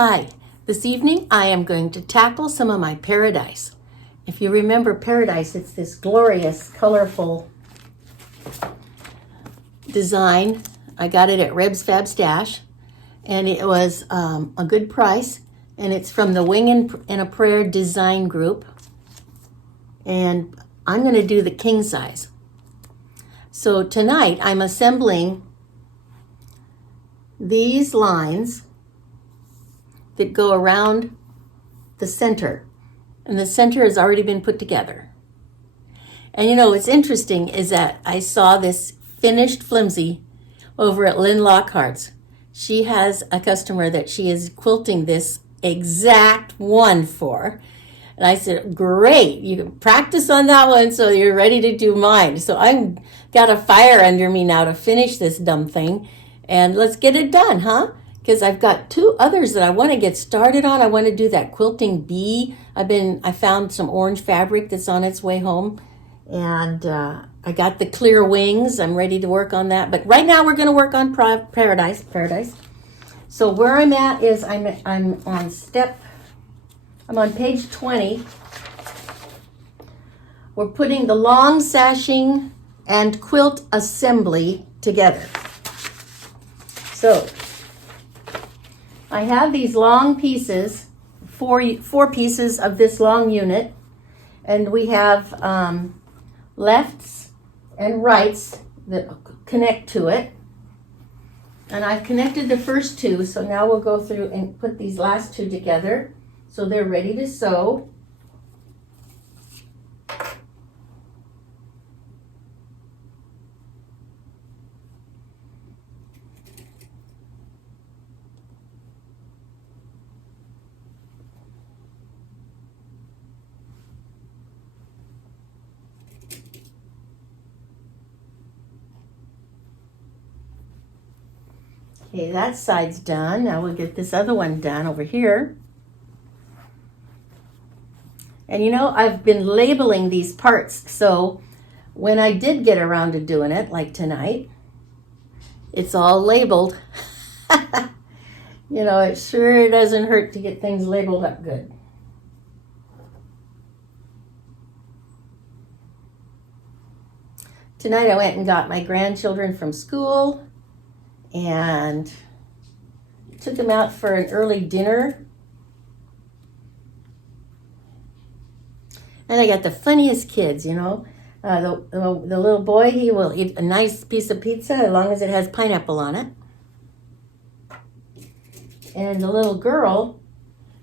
Hi, this evening I am going to tackle some of my paradise. If you remember paradise, it's this glorious, colorful design. I got it at Rebs Fab Stash, and it was a good price, and it's from the Wing and a Prayer design group, and I'm going to do the king size. So tonight I'm assembling these lines that go around the center, and the center has already been put together. And you know what's interesting is that I saw this finished flimsy over at Lynn Lockard's. She has a customer that she is quilting this exact one for, and I said, great, you can practice on that one so you're ready to do mine. So I've got a fire under me now to finish this dumb thing, and let's get it done, huh? Because I've got two others that I want to get started on. I want to do that quilting bee. I found some orange fabric that's on its way home, and I got the clear wings. I'm ready to work on that. But right now we're going to work on paradise. So where I'm at is I'm on page 20. We're putting the long sashing and quilt assembly together. So I have these long pieces, four pieces of this long unit, and we have lefts and rights that connect to it. And I've connected the first two, so now we'll go through and put these last two together so they're ready to sew. Okay, that side's done. Now we'll get this other one done over here. And you know, I've been labeling these parts, so when I did get around to doing it, like tonight, it's all labeled. You know, it sure doesn't hurt to get things labeled up good. Tonight I went and got my grandchildren from school and took them out for an early dinner. And I got the funniest kids, you know. The little boy, he will eat a nice piece of pizza as long as it has pineapple on it. And the little girl,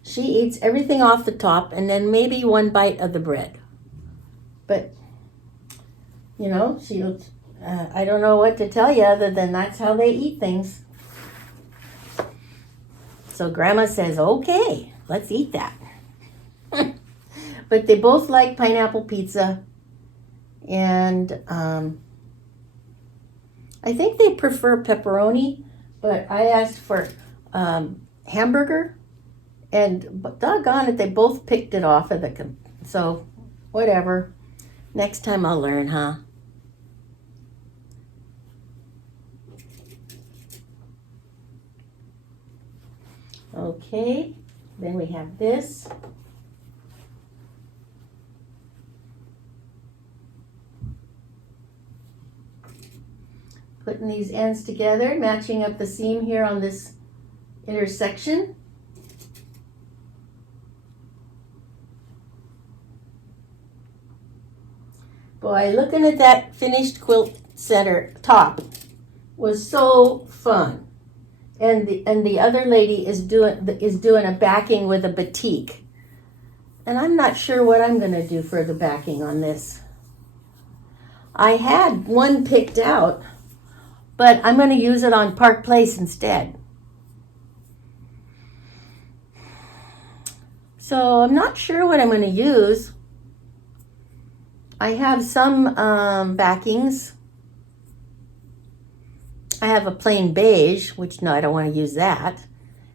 she eats everything off the top and then maybe one bite of the bread. But, you know, I don't know what to tell you other than that's how they eat things. So Grandma says, okay, let's eat that. But they both like pineapple pizza. And I think they prefer pepperoni, but I asked for hamburger. And doggone it, they both picked it off of the... So, whatever. Next time I'll learn, huh? Okay, then we have this. Putting these ends together, matching up the seam here on this intersection. Boy, looking at that finished quilt center top was so fun. And the other lady is doing a backing with a batik. And I'm not sure what I'm going to do for the backing on this. I had one picked out, but I'm going to use it on Park Place instead. So I'm not sure what I'm going to use. I have some backings. I have a plain beige, which no, I don't want to use that.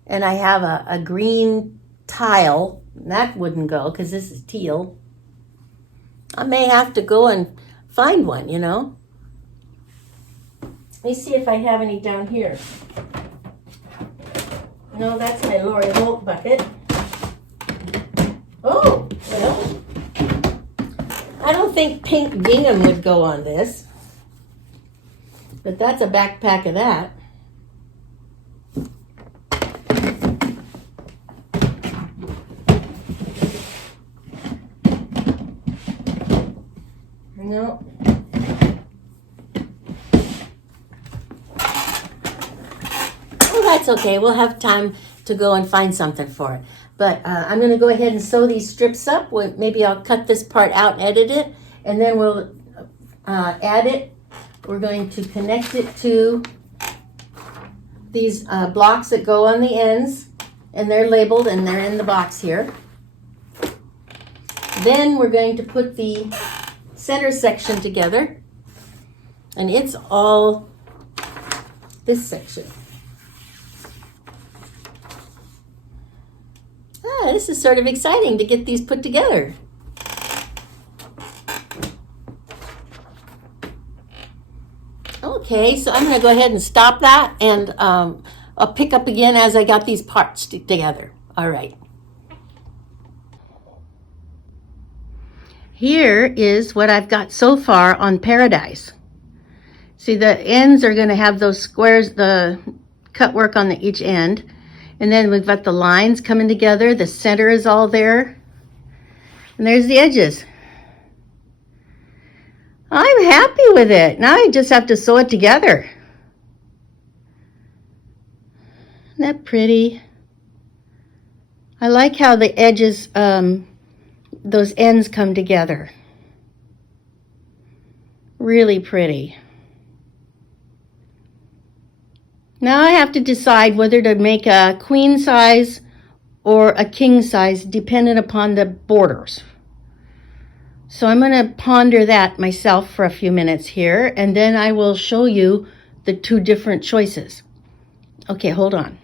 And I have a green tile. That wouldn't go because this is teal. I may have to go and find one, you know. Let me see if I have any down here. No, that's my Lori Holt bucket. Oh, well, I don't think pink gingham would go on this, but that's a backpack of that. No. Well, that's okay. We'll have time to go and find something for it. But I'm going to go ahead and sew these strips up. Maybe I'll cut this part out and edit it, and then we'll add it. We're going to connect it to these blocks that go on the ends, and they're labeled and they're in the box here. Then we're going to put the center section together, and it's all this section. This is sort of exciting to get these put together. Okay, so I'm going to go ahead and stop that, and I'll pick up again as I got these parts together. All right. Here is what I've got so far on Paradise. See, the ends are going to have those squares, the cut work on each end. And then we've got the lines coming together. The center is all there. And there's the edges. I'm happy with it. Now I just have to sew it together. Isn't that pretty? I like how the edges, those ends come together. Really pretty. Now I have to decide whether to make a queen size or a king size dependent upon the borders. So I'm going to ponder that myself for a few minutes here, and then I will show you the two different choices. Okay, hold on.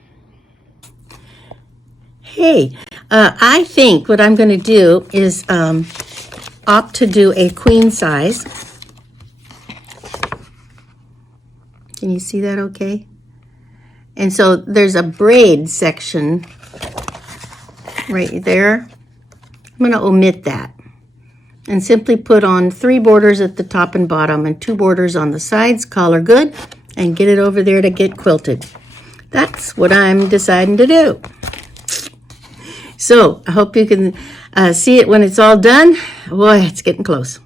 Hey, I think what I'm going to do is opt to do a queen size. Can you see that okay? And so there's a braid section right there. I'm going to omit that and simply put on 3 borders at the top and bottom and 2 borders on the sides, call her good, and get it over there to get quilted. That's what I'm deciding to do. So I hope you can see it when it's all done. Boy, it's getting close.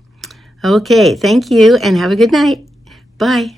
Okay, thank you and have a good night. Bye.